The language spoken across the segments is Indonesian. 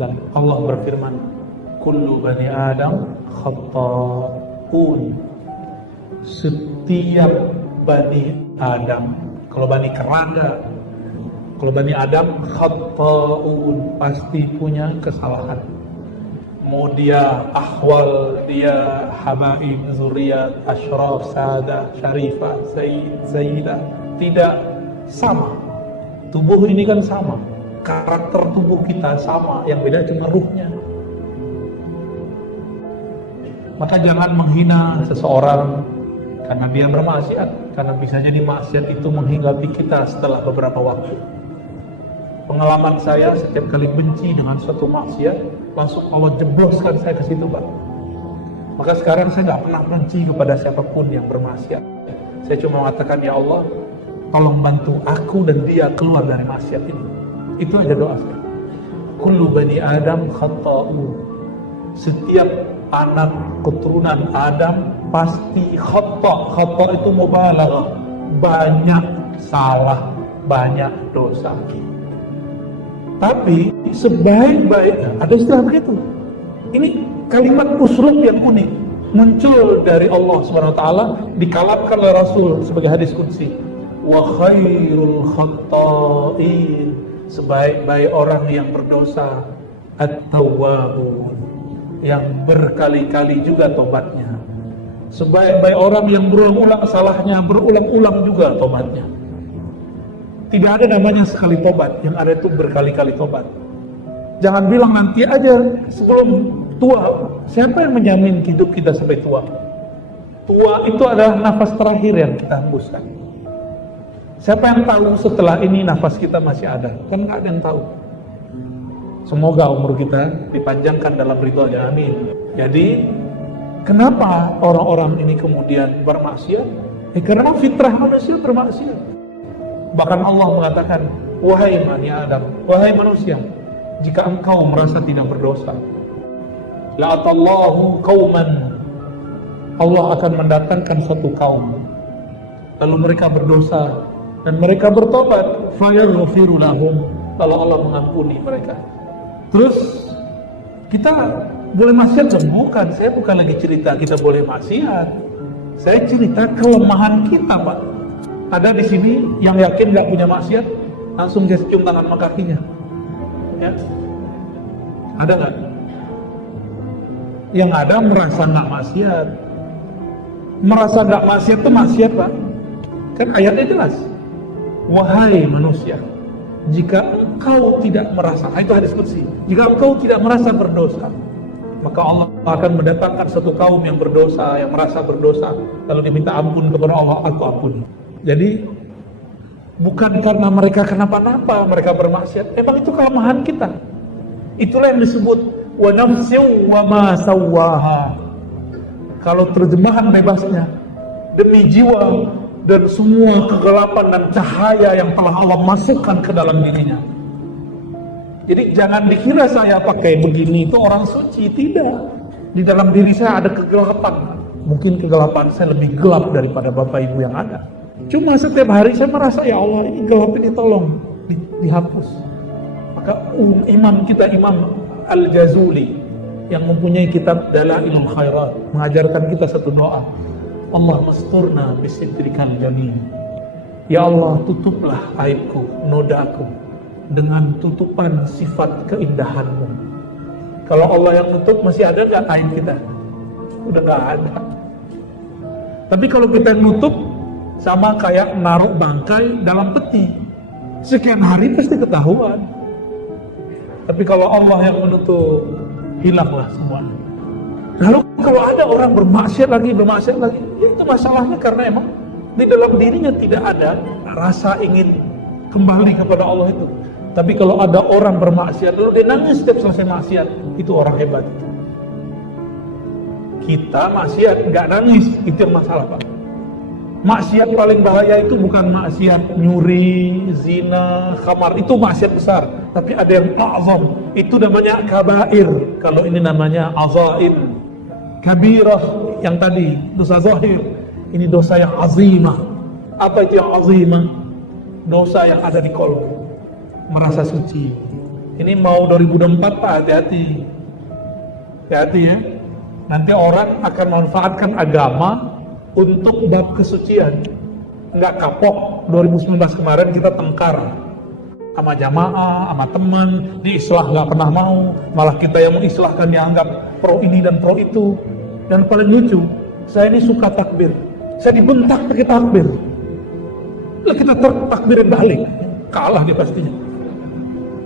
Dan Allah berfirman, kullu bani Adam khata'un. Setiap bani Adam, kalau bani keranda, kalau bani Adam khata'un, pasti punya kesalahan. Mau dia ahwal, dia habaib, zuriyat, ashraf, sada, syarifah, sayyid, sayyidah, tidak sama. Tubuh ini kan sama, karakter tubuh kita sama, yang beda cuma ruhnya. Maka jangan menghina seseorang karena dia bermaksiat, karena bisa jadi maksiat itu menghinggapi kita setelah beberapa waktu. Pengalaman saya, setiap kali benci dengan suatu maksiat, langsung Allah jebloskan saya ke situ, Pak. Maka sekarang saya nggak pernah benci kepada siapapun yang bermaksiat. Saya cuma mengatakan, ya Allah, tolong bantu aku dan dia keluar dari maksiat ini. Itu aja doa saya. Kullu bani Adam khata'un. Setiap anak keturunan Adam pasti khata'. Khata' itu mubalaghah, banyak salah, banyak dosa. Tapi sebaik-baiknya, ada istilah begitu. Ini kalimat uslub yang unik, muncul dari Allah SWT, dikalapkan oleh Rasul sebagai hadis qudsi. Wa khairul khatta'in, sebaik-baik orang yang berdosa, at-tawwabun, yang berkali-kali juga tobatnya. Sebaik-baik orang yang berulang-ulang salahnya, berulang-ulang juga tobatnya. Tidak ada namanya sekali tobat, yang ada itu berkali-kali tobat. Jangan bilang nanti aja sebelum tua. Siapa yang menjamin hidup kita sampai tua? Tua itu adalah nafas terakhir yang kita hembuskan. Siapa yang tahu setelah ini nafas kita masih ada? Kan nggak ada yang tahu. Semoga umur kita dipanjangkan dalam ridhonya, amin. Jadi kenapa orang-orang ini kemudian bermaksiat? Karena fitrah manusia bermaksiat. Bahkan Allah mengatakan, wahai bani Adam, wahai manusia, jika engkau merasa tidak berdosa, la'atallahu qauman, Allah akan mendatangkan suatu kaum, lalu mereka berdosa dan mereka bertobat, fayaghfiru lahum, lalu Allah mengampuni mereka. Terus kita boleh maksiat? Bukan, saya bukan lagi cerita kita boleh maksiat, saya cerita kelemahan kita, Pak. Ada di sini yang yakin nggak punya maksiat, langsung dia cium tangan sama kakinya. Ya. Ada nggak? Yang ada merasa nggak maksiat. Merasa nggak maksiat itu maksiat, Pak. Kan ayatnya jelas. Wahai manusia, jika engkau tidak merasa, itu hadis qudsi, jika engkau tidak merasa berdosa, maka Allah akan mendatangkan satu kaum yang berdosa, yang merasa berdosa, lalu diminta ampun kepada Allah, aku ampuni. Jadi bukan karena mereka kenapa-napa mereka bermaksiat, emang itu kelemahan kita. Itulah yang disebut wa nafsin wa ma sawwaha. Kalau terjemahan bebasnya, demi jiwa dan semua kegelapan dan cahaya yang telah Allah masukkan ke dalam dirinya. Jadi jangan dikira saya pakai begini itu orang suci, tidak. Di dalam diri saya ada kegelapan. Mungkin kegelapan saya lebih gelap daripada Bapak Ibu yang ada. Cuma setiap hari saya merasa, ya Allah, ini gelap ini tolong dihapus. Maka imam kita, Imam Al-Jazuli, yang mempunyai kitab Dalailul Khairat, mengajarkan kita satu doa. Allah masturna bisitrikal jamil. Ya Allah, tutuplah aibku, nodaku, dengan tutupan sifat keindahanmu. Kalau Allah yang tutup, masih ada nggak aib kita? Udah nggak ada. Tapi kalau kita nutup, sama kayak naruh bangkai dalam peti, sekian hari pasti ketahuan. Tapi kalau Allah yang menutup, hilanglah semuanya. Lalu kalau ada orang bermaksiat lagi, ya itu masalahnya karena emang di dalam dirinya tidak ada rasa ingin kembali kepada Allah itu. Tapi kalau ada orang bermaksiat lalu dia nangis setiap selesai maksiat, itu orang hebat. Kita maksiat nggak nangis, itu yang masalah, Pak. Maksiat paling bahaya itu bukan maksiat nyuri, zina, khamar, itu maksiat besar. Tapi ada yang azam, itu namanya kabair. Kalau ini namanya azaim. Kabirah yang tadi, dosa zahir. Ini dosa yang azimah. Apa itu yang azimah? Dosa yang ada di kolbu. Merasa suci. Ini mau 2024 Pak, hati-hati. Hati-hati ya. Nanti orang akan manfaatkan agama untuk bab kesucian. Nggak kapok. 2019 kemarin kita tengkar sama jamaah, sama teman, diislah nggak pernah mau, malah kita yang mengislahkan dianggap pro ini dan pro itu. Dan paling lucu, saya ini suka takbir, saya dibentak pakai takbir. Lah kita takbirin balik, kalah dia pastinya.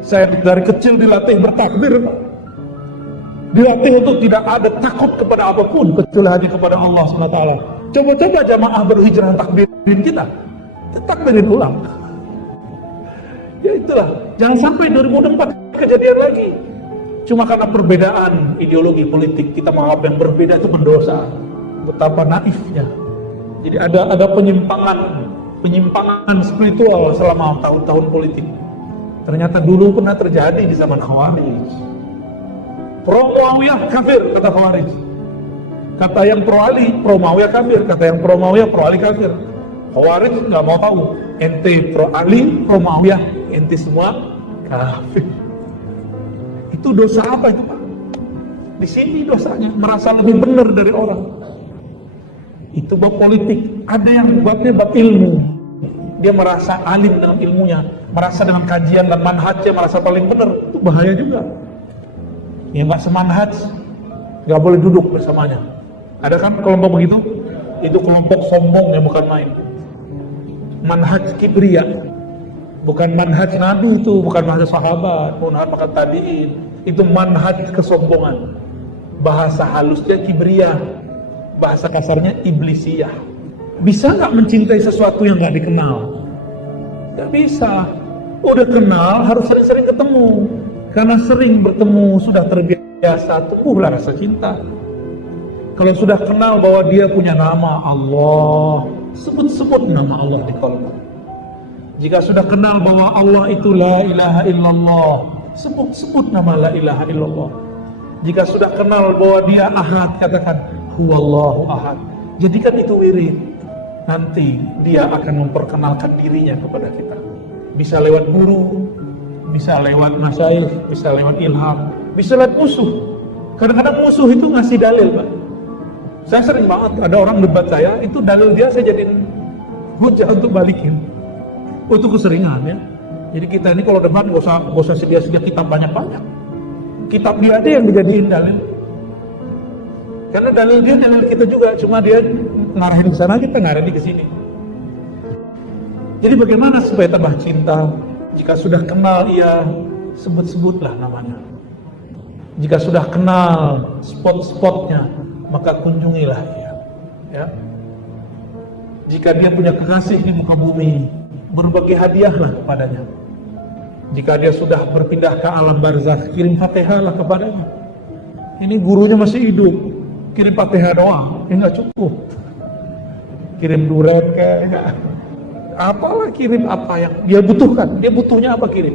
Saya dari kecil dilatih bertakbir, dilatih untuk tidak ada takut kepada apapun kecuali hanya kepada Allah SWT. Coba-coba jamaah berhijrah takbirin kita takbirin ulang. Ya itulah, jangan sampai 2024 kejadian lagi. Cuma karena perbedaan ideologi politik, kita maaf, yang berbeda itu berdosa. Betapa naifnya. Jadi ada penyimpangan spiritual selama tahun-tahun politik. Ternyata dulu pernah terjadi di zaman Khawarij. Pro Muawiyah kafir, kata Khawarij. Kata yang pro Ali, pro Muawiyah kafir. Kata yang pro Muawiyah, pro Ali kafir. Khawarij nggak mau tahu. Ente pro Ali, pro Muawiyah, ente semua kafir. Itu dosa apa itu Pak? Di sini dosanya, merasa lebih benar dari orang. Itu bab politik. Ada yang babnya bab ilmu. Dia merasa alim dengan ilmunya, merasa dengan kajian dan manhajnya merasa paling benar. Itu bahaya juga. Ya nggak semanhaj, nggak boleh duduk bersamanya. Ada kan kelompok begitu? Itu kelompok sombong yang bukan main. Manhaj kibria, bukan manhaj Nabi itu, bukan manhaj sahabat, bukan tabi'in. Itu manhaj kesombongan. Bahasa halusnya kibria, bahasa kasarnya iblisiyah. Bisa nggak mencintai sesuatu yang nggak dikenal? Nggak bisa. Udah kenal harus sering-sering ketemu. Karena sering bertemu sudah terbiasa, tumbuhlah rasa cinta. Kalau sudah kenal bahwa dia punya nama Allah, sebut-sebut nama Allah di kolbu. Jika sudah kenal bahwa Allah itu la ilaha illallah, sebut-sebut nama la ilaha illallah. Jika sudah kenal bahwa dia ahad, katakan huwallahu ahad. Jadikan itu wirid. Nanti dia akan memperkenalkan dirinya kepada kita. Bisa lewat guru, bisa lewat masyayikh, bisa lewat ilham, bisa lewat musuh. Kadang-kadang musuh itu ngasih dalil Pak. Saya sering banget ada orang debat saya, itu dalil dia saya jadiin hujah untuk balikin. Itu keseringan ya. Jadi kita ini kalau debat gak usah sedia-sedia kitab banyak-banyak. Kitab dia ada yang dijadiin dalil. Karena dalil dia dalil kita juga, cuma dia ngarahin ke sana, kita ngarahin ke sini. Jadi bagaimana supaya tambah cinta? Jika sudah kenal ia, sebut-sebutlah namanya. Jika sudah kenal spot-spotnya, maka kunjungilah ia. Ya. Jika dia punya kekasih di muka bumi, berbagi hadiahlah kepadanya. Jika dia sudah berpindah ke alam barzakh, kirim fatihahlah kepadanya. Ini gurunya masih hidup, kirim fatihah doang, nggak cukup. Kirim duren kayak apalah, kirim apa yang dia butuhkan. Dia butuhnya apa kirim.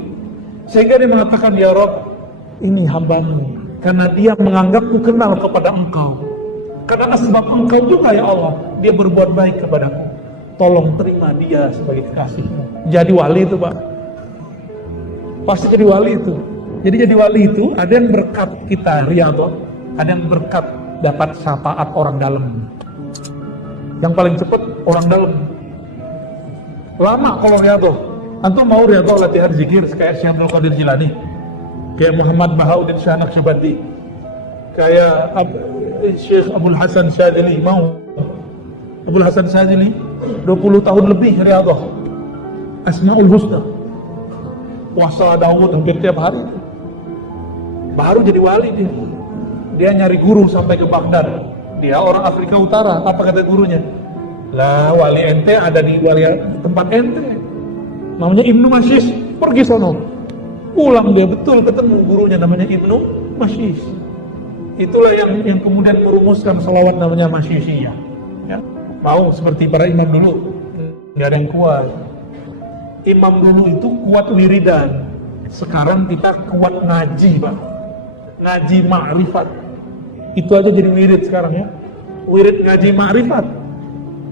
Sehingga dia mengatakan, ya Rob, ini hambamu, karena dia menganggapku kenal kepada engkau. Karena asbab engkau juga ya Allah, dia berbuat baik kepadaku. Tolong terima dia sebagai kekasihmu. Jadi wali itu Pak. Pasti jadi wali itu. Jadi jadi wali itu ada yang berkat kita riyadhah, ada yang berkat dapat syafaat orang dalam. Yang paling cepat orang dalam. Lama kalau riyadhah. Antum mau riyadhah latihan zikir kayak Syekh Abdul Qadir Jilani, kayak Muhammad Bahauddin Shah Naqsyabandi, kayak Syekh Abdul Hasan Syadzili. Mau Abdul Hasan Syadzili 20 tahun lebih riyadhah Asmaul Husna, puasa Daud hampir tiap hari. Baru jadi wali dia. Dia nyari guru sampai ke Baghdad. Dia orang Afrika Utara. Apa kata gurunya? Lah wali ente ada di wali tempat ente. Namanya Ibnu Masyish. Pergi sono. Pulang dia betul ketemu gurunya namanya Ibnu Masyish. Itulah yang kemudian merumuskan salawat namanya Masyisyiyah. Ya. Mau seperti para imam dulu. Nggak ada yang kuat. Imam dulu itu kuat wiridan. Sekarang kita kuat ngaji Pak. Ngaji ma'rifat. Itu aja jadi wirid sekarang ya. Wirid ngaji ma'rifat.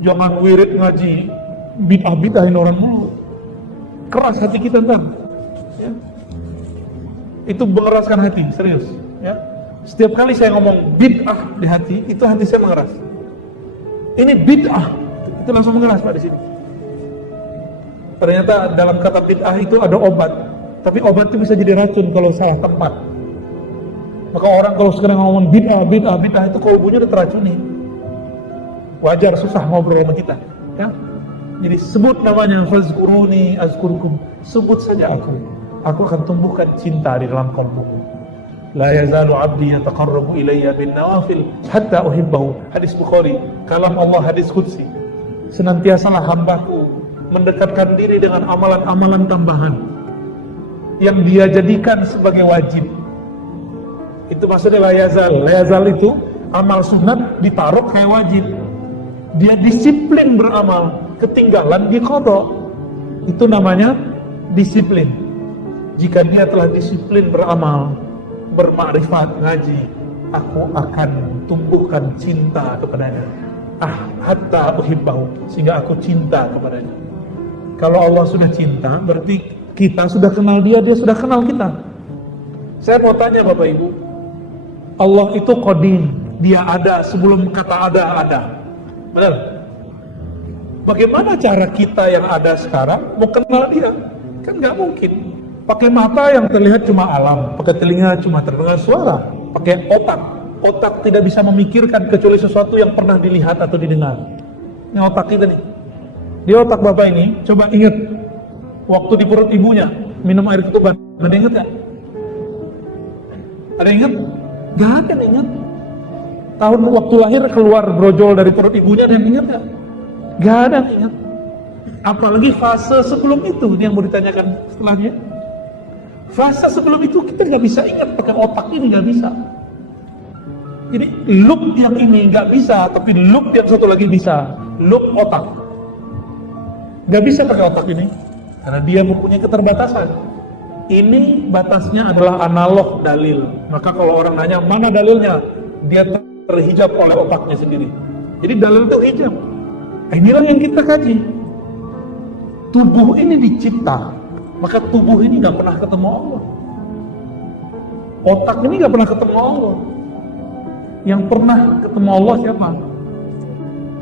Jangan wirid ngaji bid'ah-bid'ahin orang mulu. Keras hati kita ntar ya. itu mengeraskan hati, serius. Ya, setiap kali saya ngomong bid'ah di hati, itu hati saya mengeras. Ini bid'ah, itu langsung mengeras Pak di sini. Ternyata dalam kata bid'ah itu ada obat, tapi obat itu bisa jadi racun kalau salah tempat. Maka orang kalau sekarang ngomong bid'ah itu kalbunya udah teracuni. Wajar, susah ngobrol sama kita. Ya? Jadi sebut namanya, fazkuruni azkurukum. Sebut saja aku akan tumbuhkan cinta di dalam kalbumu. La yazalu 'abdi yataqarrabu ilayya bin nawafil hatta uhibbahu. Hadis Bukhari, kalam Allah, hadis qudsi. Senantiasalah hambaku mendekatkan diri dengan amalan-amalan tambahan yang dia jadikan sebagai wajib. Itu maksudnya la yazal. La yazal itu amal sunat ditaruh kayak wajib. Dia disiplin beramal, ketinggalan di qadha. Itu namanya disiplin. Jika dia telah disiplin beramal, bermakrifat, ngaji, aku akan tumbuhkan cinta kepadanya. Hatta uhibbahu, sehingga aku cinta kepadanya. Kalau Allah sudah cinta, berarti kita sudah kenal dia, dia sudah kenal kita. Saya mau tanya Bapak Ibu, Allah itu qadim, dia ada sebelum kata ada. Benar? Bagaimana cara kita yang ada sekarang mau kenal dia? Kan nggak mungkin. Pakai mata yang terlihat cuma alam, pakai telinga cuma terdengar suara, pakai otak tidak bisa memikirkan kecuali sesuatu yang pernah dilihat atau didengar. Ini otak kita nih. Di otak Bapak ini, coba ingat waktu di perut ibunya minum air ketuban. Ada ingat nggak? Ada ingat? Gak ada yang ingat. Tahun waktu lahir keluar brojol dari perut ibunya, ada yang ingat gak? Gak ada yang ingat. Apalagi fase sebelum itu yang mau ditanyakan setelahnya. Fase sebelum itu kita gak bisa ingat, pakai otak ini gak bisa. Jadi loop yang ini gak bisa, tapi loop yang satu lagi bisa. Loop otak. Gak bisa pakai otak ini, karena dia mempunyai keterbatasan. Ini batasnya adalah analog dalil. Maka kalau orang nanya mana dalilnya, dia terhijab oleh otaknya sendiri. Jadi dalil itu hijab. Inilah yang kita kaji. Tubuh ini dicipta, maka tubuh ini gak pernah ketemu Allah. Otak ini gak pernah ketemu Allah. Yang pernah ketemu Allah siapa?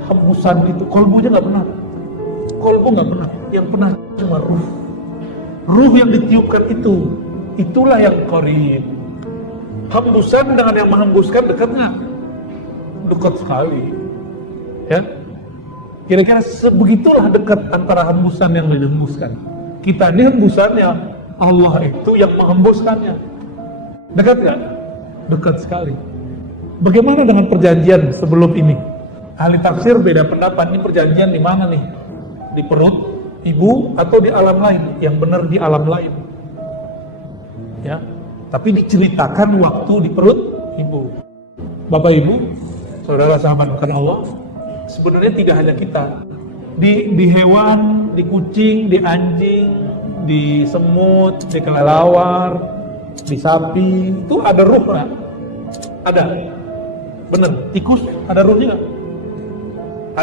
Hembusan itu, kolbunya gak pernah. Kolbu gak pernah. Yang pernah cuma ruh. Ruh yang ditiupkan itu, itulah yang qarib. Hembusan dengan yang menghembuskan dekat nggak? Dekat sekali. Ya, kira-kira sebegitulah dekat antara hembusan yang dihembuskan. Kita ini hembusannya, Allah itu yang menghembuskannya. Dekat nggak? Dekat sekali. Bagaimana dengan perjanjian sebelum ini? Ahli tafsir beda pendapat. Ini perjanjian di mana nih? Di perut ibu atau di alam lain? Yang benar di alam lain. Ya, tapi diceritakan waktu di perut ibu. Bapak Ibu, saudara sahabat bukan Allah, sebenarnya tidak hanya kita. Di hewan, di kucing, di anjing, di semut, di kelelawar, di sapi, itu ada ruh nggak? Ada. Bener. Tikus ada ruhnya nggak?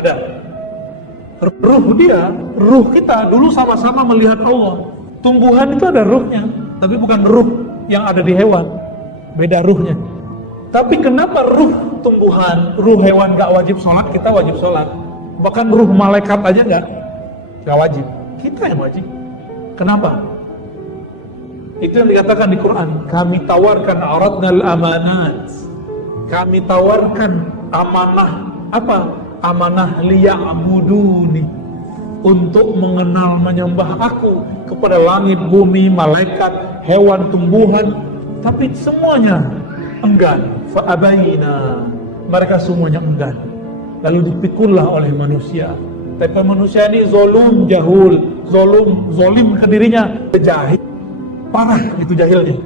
Ada. Ruh dia, ruh kita dulu sama-sama melihat Allah. Tumbuhan itu ada ruhnya, tapi bukan ruh yang ada di hewan. Beda ruhnya. Tapi kenapa ruh tumbuhan, ruh hewan gak wajib sholat, kita wajib sholat. Bahkan ruh malaikat aja gak wajib. Kita yang wajib. Kenapa? Itu yang dikatakan di Quran. Kami tawarkan aradnal amanat. Kami tawarkan amanah. Apa? Amanah liya'buduni, untuk mengenal menyembah aku, kepada langit, bumi, malaikat, hewan, tumbuhan, tapi semuanya enggan. Fa'abaina, mereka semuanya enggan. Lalu dipikullah oleh manusia. Tapi manusia ini zolum, jahul, zolim ke dirinya, jahil, parah itu jahilnya.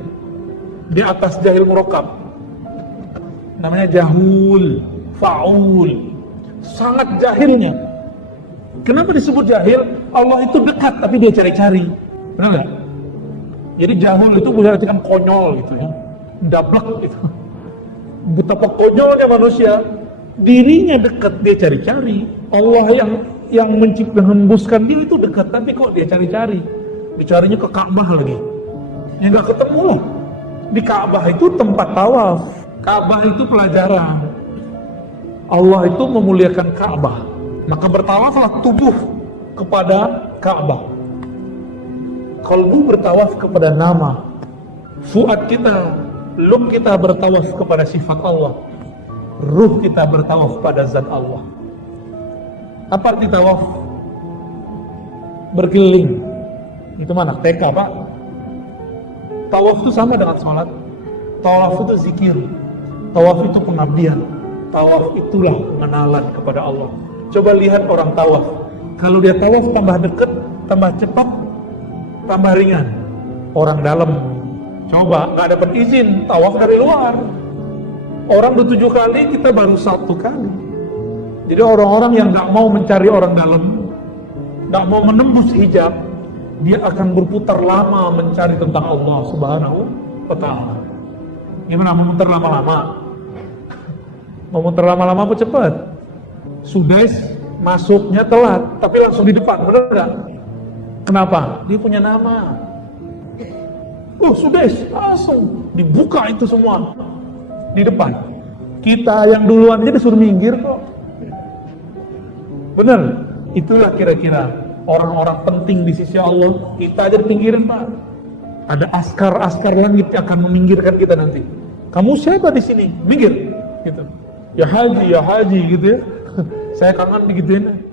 Di atas jahil murakab, namanya jahul, faul. Sangat jahilnya. Kenapa disebut jahil? Allah itu dekat tapi dia cari-cari. Benar nggak? Jadi jahul itu bisa artikan konyol gitu ya, dablek gitu. Betapa konyolnya manusia. Dirinya dekat dia cari-cari. Allah yang mencipta, hembuskan dia itu dekat, tapi kok dia cari-cari. Dicarinya ke Ka'bah lagi. Ya nggak ketemu lah. Di Ka'bah itu tempat tawaf. Ka'bah itu pelajaran. Allah itu memuliakan Ka'bah. Maka bertawaflah tubuh kepada Ka'bah. Kalbu bertawaf kepada nama. Fuad kita, lub kita bertawaf kepada sifat Allah. Ruh kita bertawaf pada zat Allah. Apa arti tawaf? Berkeliling. Itu mana? TK, Pak. Tawaf itu sama dengan sholat. Tawaf itu zikir. Tawaf itu pengabdian. Tawaf itulah pengenalan kepada Allah. Coba lihat orang tawaf. Kalau dia tawaf tambah dekat, tambah cepat, tambah ringan. Orang dalam, coba nggak dapat izin tawaf dari luar. Orang 7 kali, kita baru 1 kali. Jadi orang-orang yang nggak mau mencari orang dalam, nggak mau menembus hijab, dia akan berputar lama mencari tentang Allah Subhanahu wa Ta'ala. Gimana memutar lama-lama? Memutar lama-lama apa cepat? Sudais masuknya telat, tapi langsung di depan, benar nggak? Kenapa? Dia punya nama. Sudais langsung dibuka itu semua di depan. Kita yang duluan aja disuruh minggir kok. Benar, itulah kira-kira orang-orang penting di sisi Allah. Kita aja dipinggirin, Pak. Ada askar-askar langit yang akan meminggirkan kita nanti. Kamu siapa di sini? Minggir, gitu. Ya haji, gitu ya. Saya kangen digituin.